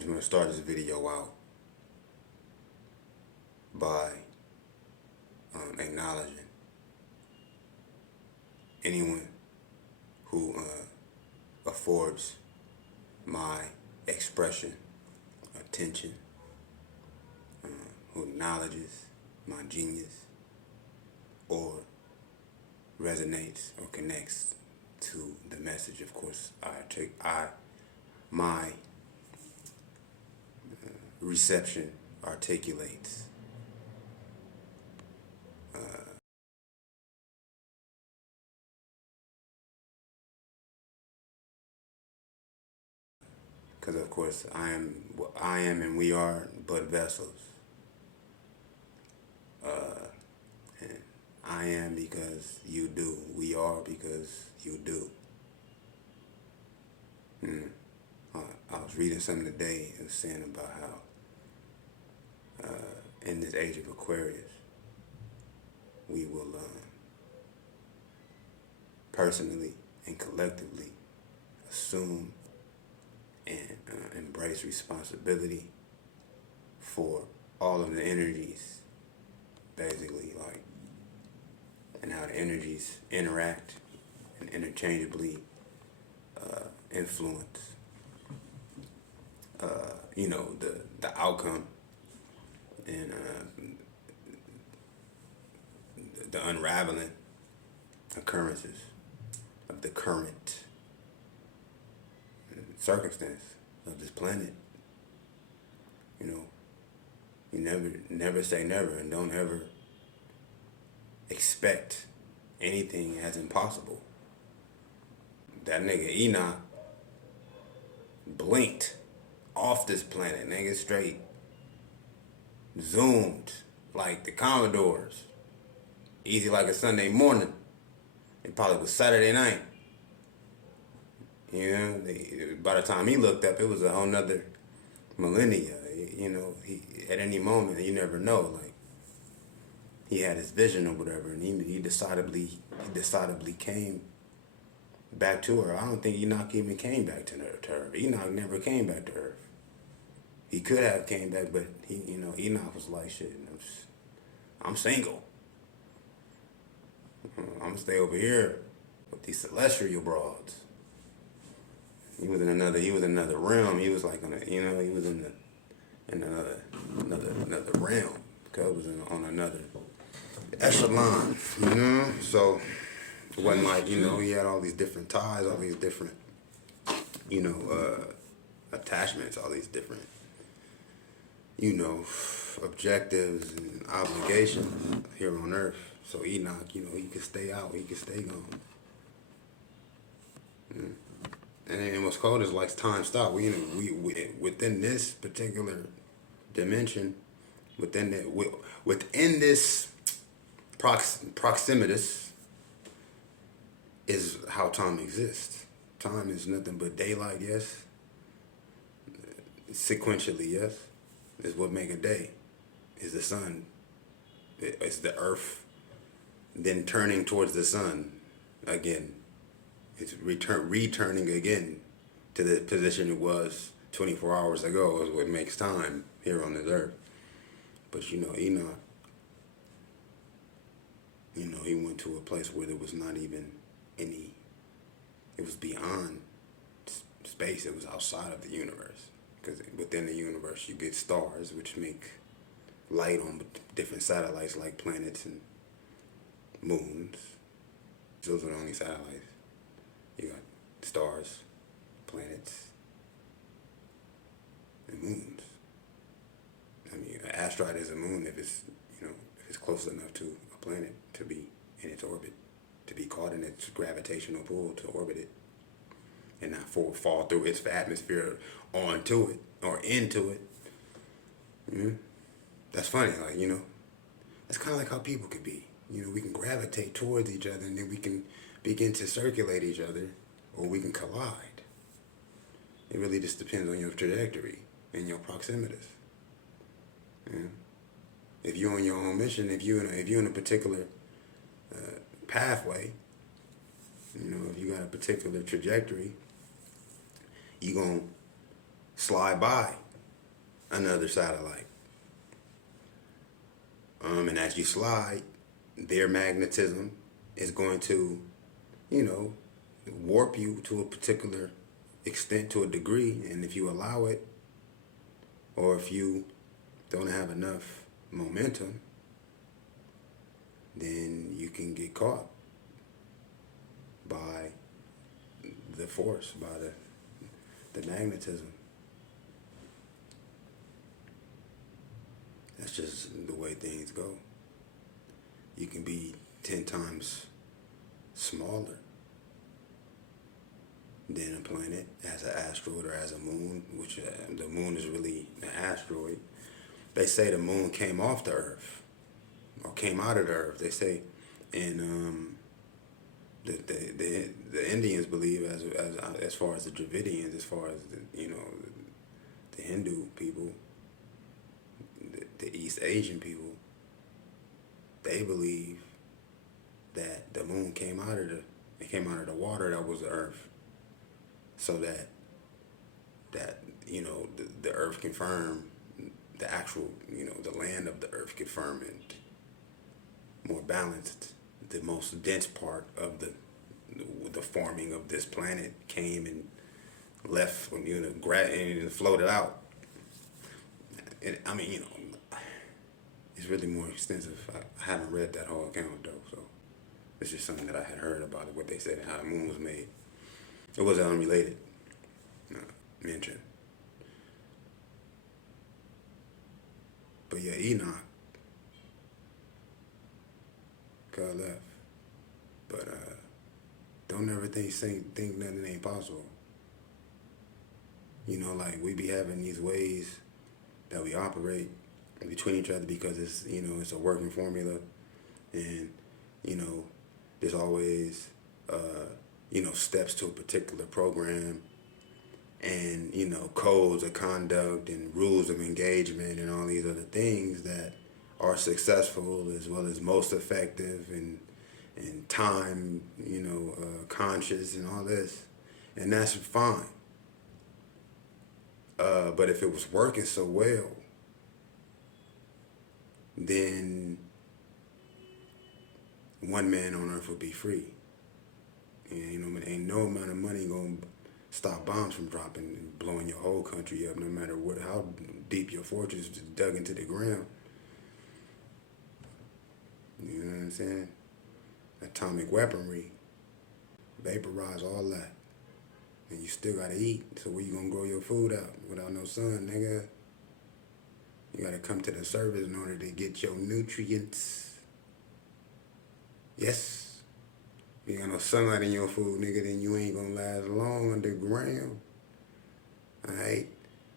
I'm just going to start this video out by acknowledging anyone who affords my expression attention, who acknowledges my genius or resonates or connects to the message. Of course, my reception articulates because of course I am and we are but vessels. And I am because you do. We are because you do. I was reading something today. It was saying about how in this age of Aquarius, we will personally and collectively assume and embrace responsibility for all of the energies, basically, like, and how the energies interact and interchangeably influence, the outcome and the unraveling occurrences of the current circumstance of this planet. You never say never, and don't ever expect anything as impossible. That nigga Enoch blinked off this planet, nigga, straight zoomed like the Commodores, easy like a Sunday morning. It probably was Saturday night. By the time he looked up, it was a whole nother millennia. He at any moment, you never know. Like, he had his vision or whatever, and he decidedly came back to her. I don't think Enoch even came back to her. Enoch never came back to Earth. He could have came back, but Enoch was like, shit, I'm single. I'm gonna stay over here with these celestial broads. He was in another realm. He was like he was in another realm. Cuz was on another echelon, So it wasn't like, he had all these different ties, all these different, attachments, all these different, objectives and obligations here on Earth. So Enoch, he could stay out, he could stay gone. And then what's cold is like time stop. We within this particular dimension, within this proximitous is how time exists. Time is nothing but daylight, yes. Sequentially, yes, is what make a day. Is the sun. It's the earth then turning towards the sun again. It's returning again to the position it was 24 hours ago is what makes time here on this earth. But Enoch, he went to a place where there was not even any, it was beyond space, it was outside of the universe. Because within the universe you get stars which make light on different satellites like planets and moons. Those are the only satellites. You got stars, planets, and moons. I mean, an asteroid is a moon if it's, if it's close enough to a planet to be in its orbit, to be caught in its gravitational pull to orbit it, and not fall through its atmosphere onto it or into it. That's funny, that's kind of like how people could be. We can gravitate towards each other, and then we can begin to circulate each other, or we can collide. It really just depends on your trajectory and your proximities. If you're on your own mission, if you're in a particular pathway, if you got a particular trajectory, you're gonna slide by another satellite. And as you slide, their magnetism is going to, you know, warp you to a particular extent, to a degree. And if you allow it, or if you don't have enough momentum, then you can get caught by the force, by the magnetism. That's just the way things go. You can be 10 times smaller than a planet, as an asteroid or as a moon, which the moon is really an asteroid. They say the moon came off the Earth, or came out of the Earth. They say, and the Indians believe, as far as the Dravidians, as far as the Hindu people, the East Asian people, they believe that the moon came out of the water that was the Earth, so that the Earth confirmed the actual, the land of the Earth confirmed it more balanced. The most dense part of the forming of this planet came and left when and floated out. It's really more extensive. I haven't read that whole account though, so it's just something that I had heard about it, what they said, how the moon was made. It wasn't unrelated mention. But yeah, Enoch got left. But don't ever think nothing ain't possible. Like we be having these ways that we operate between each other because it's it's a working formula, and there's always steps to a particular program, and codes of conduct and rules of engagement and all these other things that are successful as well as most effective and time conscious and all this, and that's fine. But if it was working so well, then one man on earth would be free. And ain't no amount of money gonna stop bombs from dropping and blowing your whole country up, no matter how deep your fortress is dug into the ground. You know what I'm saying? Atomic weaponry, vaporize all that. And you still gotta eat, so where you gonna grow your food out without no sun, nigga? You gotta come to the surface in order to get your nutrients. Yes. If you got no sunlight in your food, nigga, then you ain't gonna last long underground. Alright?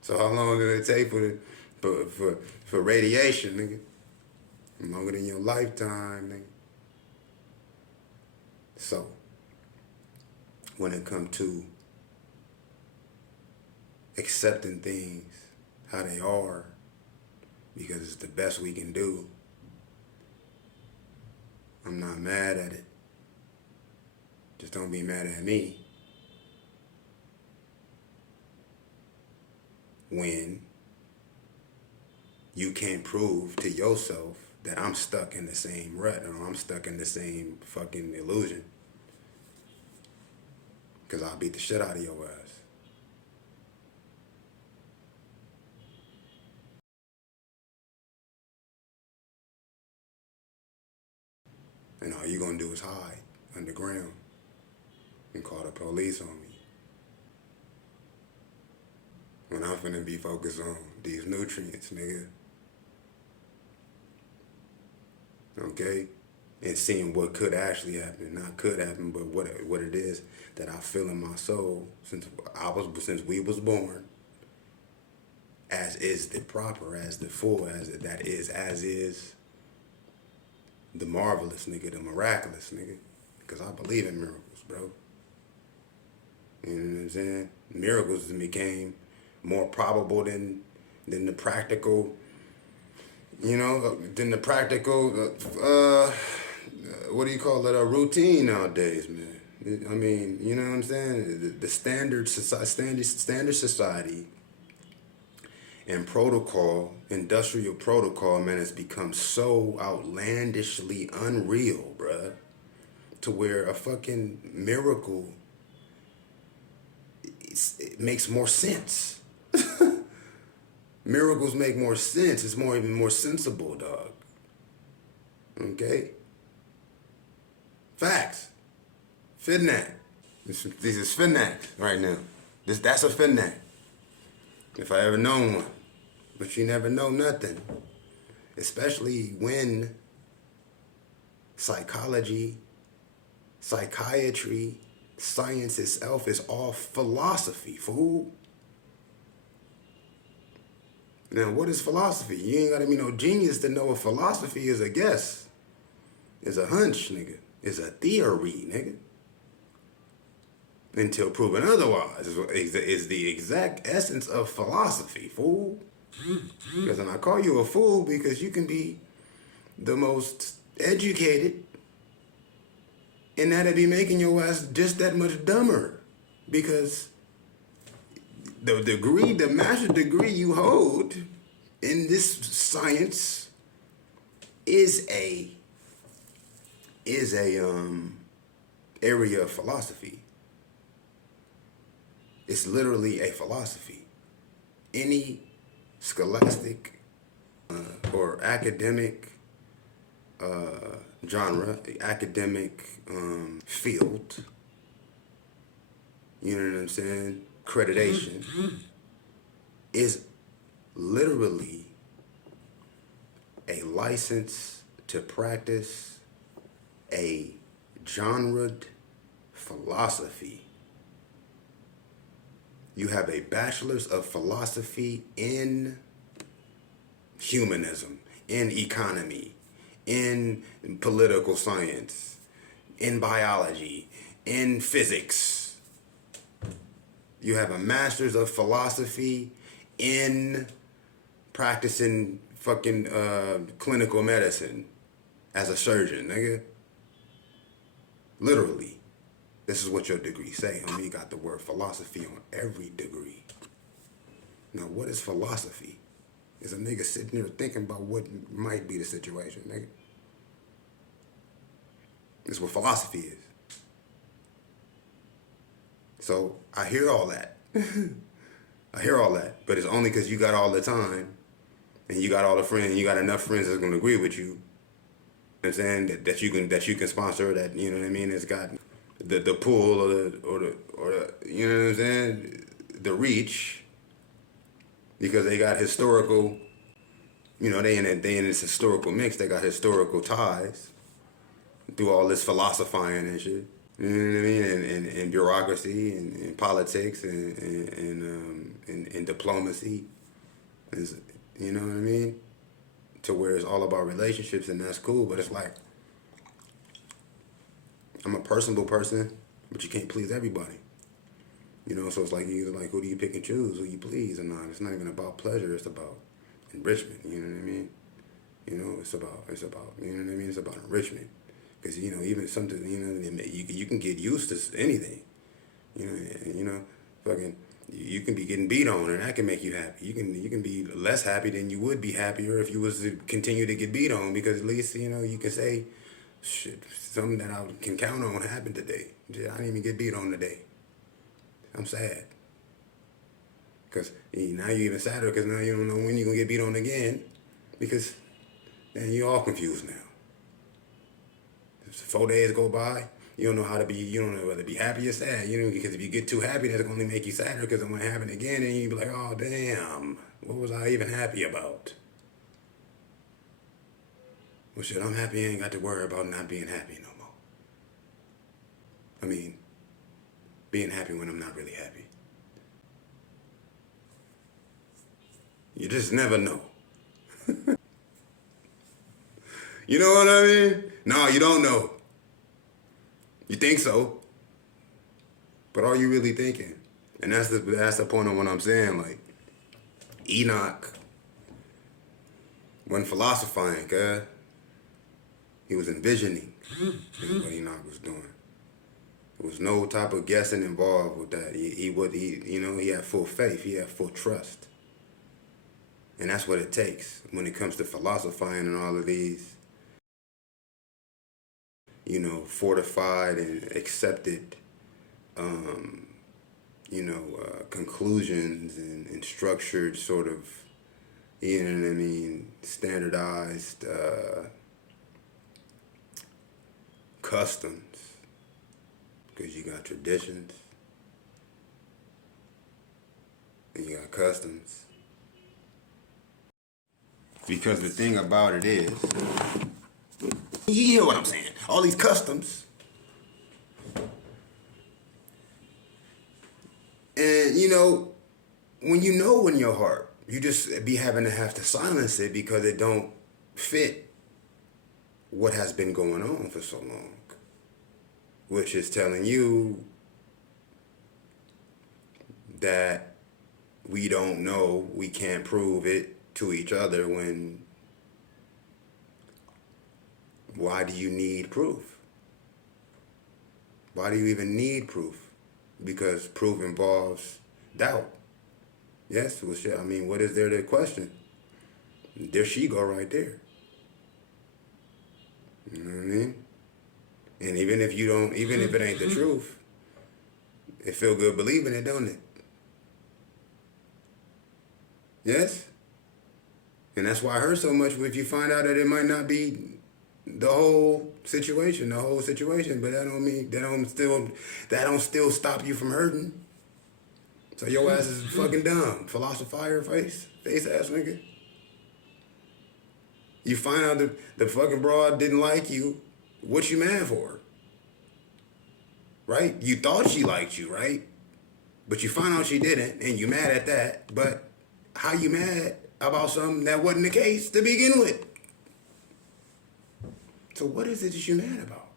So how long did it take for radiation, nigga? Longer than your lifetime, nigga. So, when it comes to accepting things how they are, because it's the best we can do, I'm not mad at it. Just don't be mad at me when you can't prove to yourself that I'm stuck in the same rut or I'm stuck in the same fucking illusion. Because I'll beat the shit out of your ass. And all you gonna do is hide underground and call the police on me. When I'm finna be focused on these nutrients, nigga. Okay? And seeing what could actually happen. Not could happen, but what it is that I feel in my soul since we was born. As is the proper, as the full, as is the marvelous, nigga, the miraculous, nigga. Because I believe in miracles, bro. You know what I'm saying? Miracles became more probable than the practical, than the practical, what do you call it, a routine nowadays, man. I mean, you know what I'm saying? The standard society And protocol, industrial protocol, man, has become so outlandishly unreal, bruh, to where a fucking miracle, it makes more sense. Miracles make more sense. It's even more sensible, dog. Okay? Facts. Fidnack. This is Fidnack right now. That's a Fidnack. If I ever known one. But you never know nothing. Especially when psychology, psychiatry, science itself is all philosophy, fool. Now, what is philosophy? You ain't gotta be no genius to know what philosophy is. A guess. Is a hunch, nigga. Is a theory, nigga. Until proven otherwise is the exact essence of philosophy, fool. Because I call you a fool because you can be the most educated, and that'd be making your ass just that much dumber. Because the master's degree you hold in this science is a area of philosophy. It's literally a philosophy. Any scholastic or academic genre, academic field, you know what I'm saying, accreditation, is literally a license to practice a genred philosophy. You have a bachelor's of philosophy in humanism, in economy, in political science, in biology, in physics. You have a master's of philosophy in practicing fucking clinical medicine as a surgeon, nigga. Literally. This is what your degree say. You got the word philosophy on every degree. Now, what is philosophy? Is a nigga sitting there thinking about what might be the situation, nigga. This is what philosophy is. So, I hear all that. I hear all that. But it's only because you got all the time, and you got all the friends, and you got enough friends that's going to agree with you. You know what I'm saying? That you can sponsor, that, you know what I mean, it's got the pull or the you know what I'm saying, the reach, because they got historical, you know, they in this historical mix. They got historical ties through all this philosophizing and shit. You know what I mean? And bureaucracy and politics and diplomacy. Is, you know what I mean? To where it's all about relationships, and that's cool. But it's like, I'm a personable person, but you can't please everybody. You know, so it's like, you either like, who do you pick and choose, who you please or not? It's not even about pleasure, it's about enrichment, you know what I mean? You know, it's about, you know what I mean? It's about enrichment. Because, you know, even something, you know, you can get used to anything. You know, fucking, you can be getting beat on, and that can make you happy. You can be less happy than you would be happier if you was to continue to get beat on, because at least, you know, you can say, shit, something that I can count on happened today. I didn't even get beat on today. I'm sad. Because now you're even sadder, because now you don't know when you're going to get beat on again, because then you're all confused now. 4 days go by, you don't know how to be, you don't know whether to be happy or sad, you know, because if you get too happy, that's going to make you sadder, because it won't happen again, and you be like, oh, damn, what was I even happy about? Well, shit, I'm happy, I ain't got to worry about not being happy no more. I mean, being happy when I'm not really happy. You just never know. You know what I mean? No, you don't know. You think so, but are you really thinking? And that's the point of what I'm saying. Like, Enoch wasn't philosophizing, cuz he was envisioning. Is what Enoch was doing. There was no type of guessing involved with that. He had full faith. He had full trust. And that's what it takes when it comes to philosophizing and all of these, you know, fortified and accepted, conclusions and structured sort of, you know what I mean, standardized customs. Because you got traditions and you got customs. Because the thing about it is, you hear what I'm saying? All these customs. And you know in your heart, you just be having to have to silence it because it don't fit what has been going on for so long. Which is telling you that we don't know, we can't prove it to each other when, why do you need proof? Why do you even need proof? Because proof involves doubt. Yes, well shit, I mean, what is there to question? There she go right there. You know what I mean? And even if it ain't the truth, it feel good believing it, don't it? Yes? And that's why it hurts so much if you find out that it might not be the whole situation, but that don't still stop you from hurting. So your ass is fucking dumb. Philosopher face ass nigga. You find out the fucking broad didn't like you, what you mad for? Right? You thought she liked you, right? But you find out she didn't, and you mad at that. But how you mad about something that wasn't the case to begin with? So what is it that you mad about?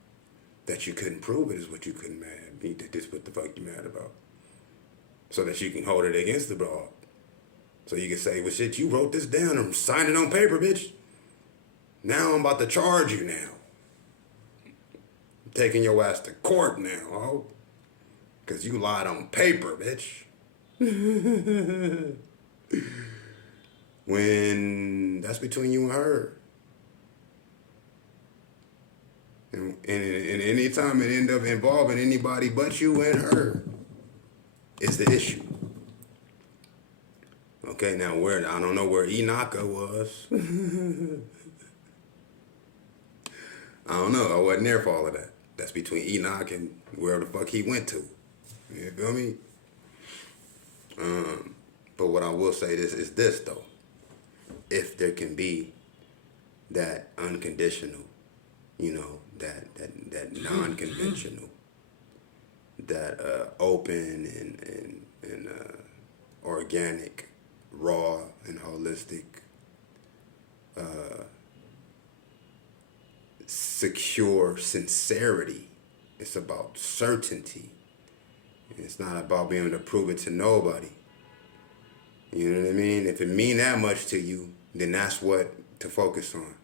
That you couldn't prove it is what you couldn't mad. This what the fuck you mad about? So that you can hold it against the broad. So you can say, well shit, you wrote this down and signed it on paper, bitch. Now I'm about to charge you now. I'm taking your ass to court now, oh. Cause you lied on paper, bitch. When that's between you and her. And any time it end up involving anybody but you and her is the issue. Okay, now I don't know where Enoch was. I don't know. I wasn't there for all of that. That's between Enoch and wherever the fuck he went to. You feel me? But what I will say is this though. If there can be that unconditional, that non-conventional, that open and organic, raw and holistic, secure sincerity. It's about certainty. It's not about being able to prove it to nobody. You know what I mean? If it mean that much to you, then that's what to focus on.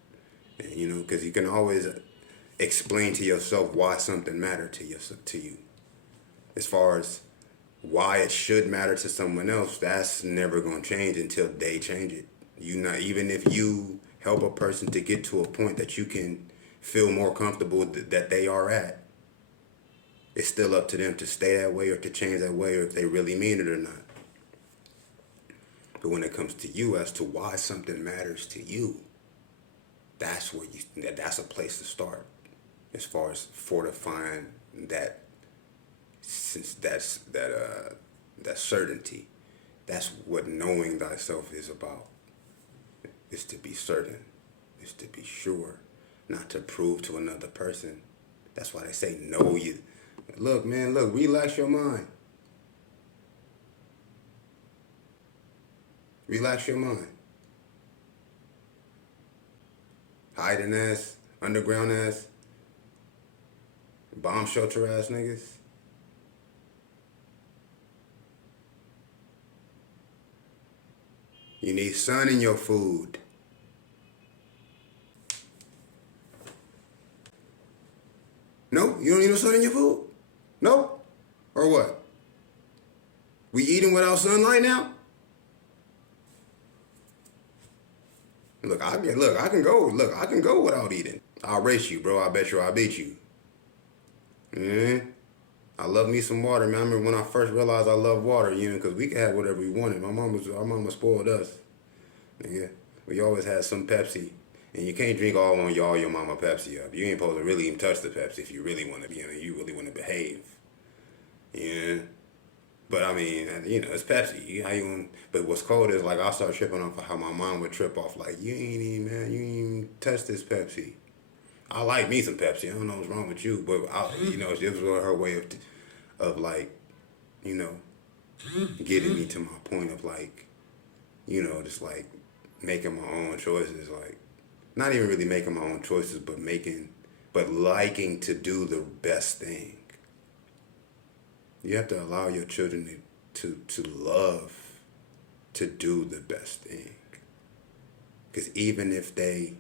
And, because you can always explain to yourself why something mattered to you. As far as why it should matter to someone else, that's never going to change until they change it. Even if you help a person to get to a point that you can feel more comfortable that they are at, it's still up to them to stay that way or to change that way or if they really mean it or not. But when it comes to you as to why something matters to you, that's a place to start as far as fortifying that certainty. That's what knowing thyself is about. Is to be certain, is to be sure, not to prove to another person. That's why they say know you. Look, man, relax your mind. Relax your mind. Hiding ass, underground ass, bomb shelter ass niggas. You need sun in your food. No? You don't need no sun in your food? No? Or what? We eating without sunlight now? I can go. Look, I can go without eating. I'll race you, bro. I bet you I'll beat you. Yeah. I love me some water, man. I remember when I first realized I love water, because we could have whatever we wanted. Our mama spoiled us. Nigga. We always had some Pepsi. And you can't drink all your mama Pepsi up. You ain't supposed to really even touch the Pepsi if you really want to, you really want to behave. Yeah. But I mean, it's Pepsi. How you gonna, but what's cold is like I start tripping off how my mom would trip off like, you ain't even touch this Pepsi. I like me some Pepsi. I don't know what's wrong with you, but it was her way of like, getting me to my point of like, just like making my own choices, like not even really making my own choices, but liking to do the best thing. You have to allow your children to love to do the best thing. Because even if they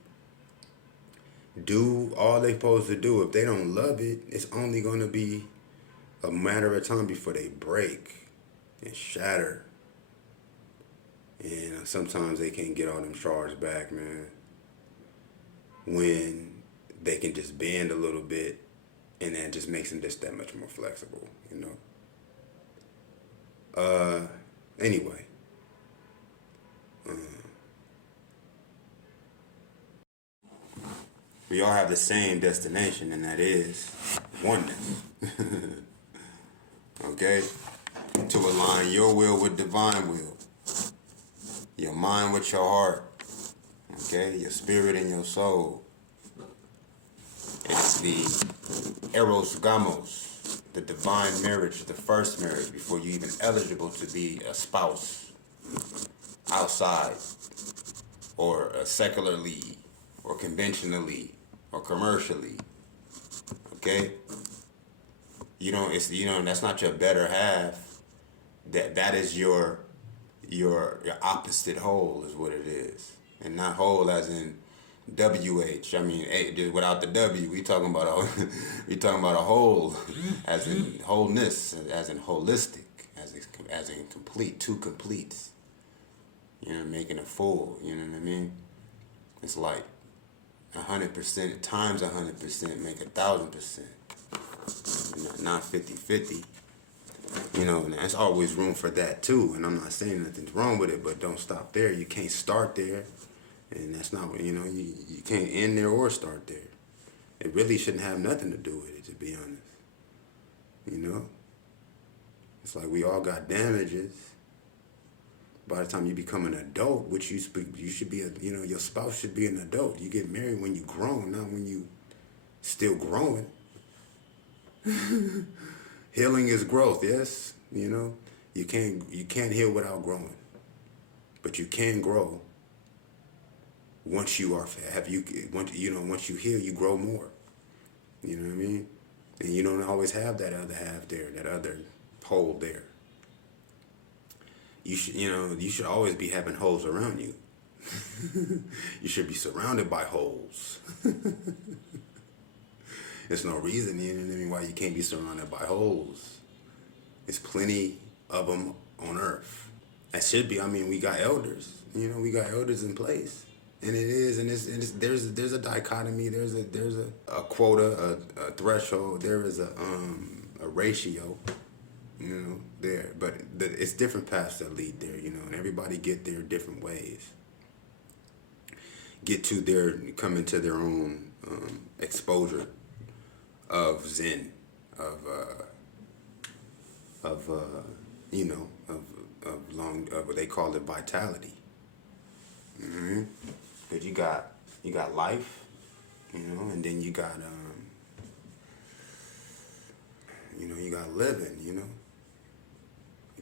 do all they're supposed to do, if they don't love it, it's only going to be a matter of time before they break and shatter. And sometimes they can't get all them shards back, man. When they can just bend a little bit, and that just makes them just that much more flexible, Anyway. We all have the same destination, and that is oneness. Okay? To align your will with divine will. Your mind with your heart. Okay? Your spirit and your soul. It's the eros gamos, the divine marriage, the first marriage, before you're even eligible to be a spouse outside, or a secularly, or conventionally, or commercially. Okay? That's not your better half. That is your opposite whole is what it is. And not whole as in WH. I mean, just without the W, we talking about a whole, as in wholeness, as in holistic, as in complete, two completes. Making a full. You know what I mean? It's like 100% times 100% make 1,000%. Not 50-50. And there's always room for that too. And I'm not saying nothing's wrong with it, but don't stop there. You can't start there. And that's not, you can't end there or start there. It really shouldn't have nothing to do with it, to be honest. It's like we all got damages. By the time you become an adult, which you should be, your spouse should be an adult. You get married when you grown, not when you still growing. Healing is growth, yes. You can't heal without growing. But you can grow. Once you once you heal, you grow more. You know what I mean? And you don't always have that other half there, that other hole there. You should always be having holes around you. You should be surrounded by holes. There's no reason, why you can't be surrounded by holes. There's plenty of them on earth. That should be, we got elders. We got elders in place. And it is, and there's a dichotomy, there's a quota, a threshold, there is a ratio, there. But it's different paths that lead there, and everybody get there different ways. Come into their own exposure of Zen, of what they call it, vitality. Mm-hmm. Cause you got life, and then you got you got living, You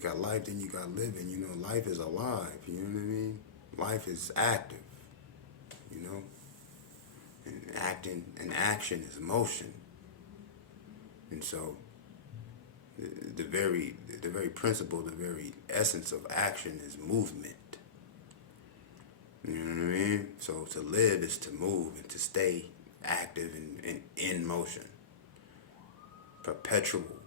got life, then you got living. Life is alive. You know what I mean? Life is active. And action is motion. And so the very principle, the very essence of action is movement. You know what I mean? So to live is to move and to stay active and in motion. Perpetual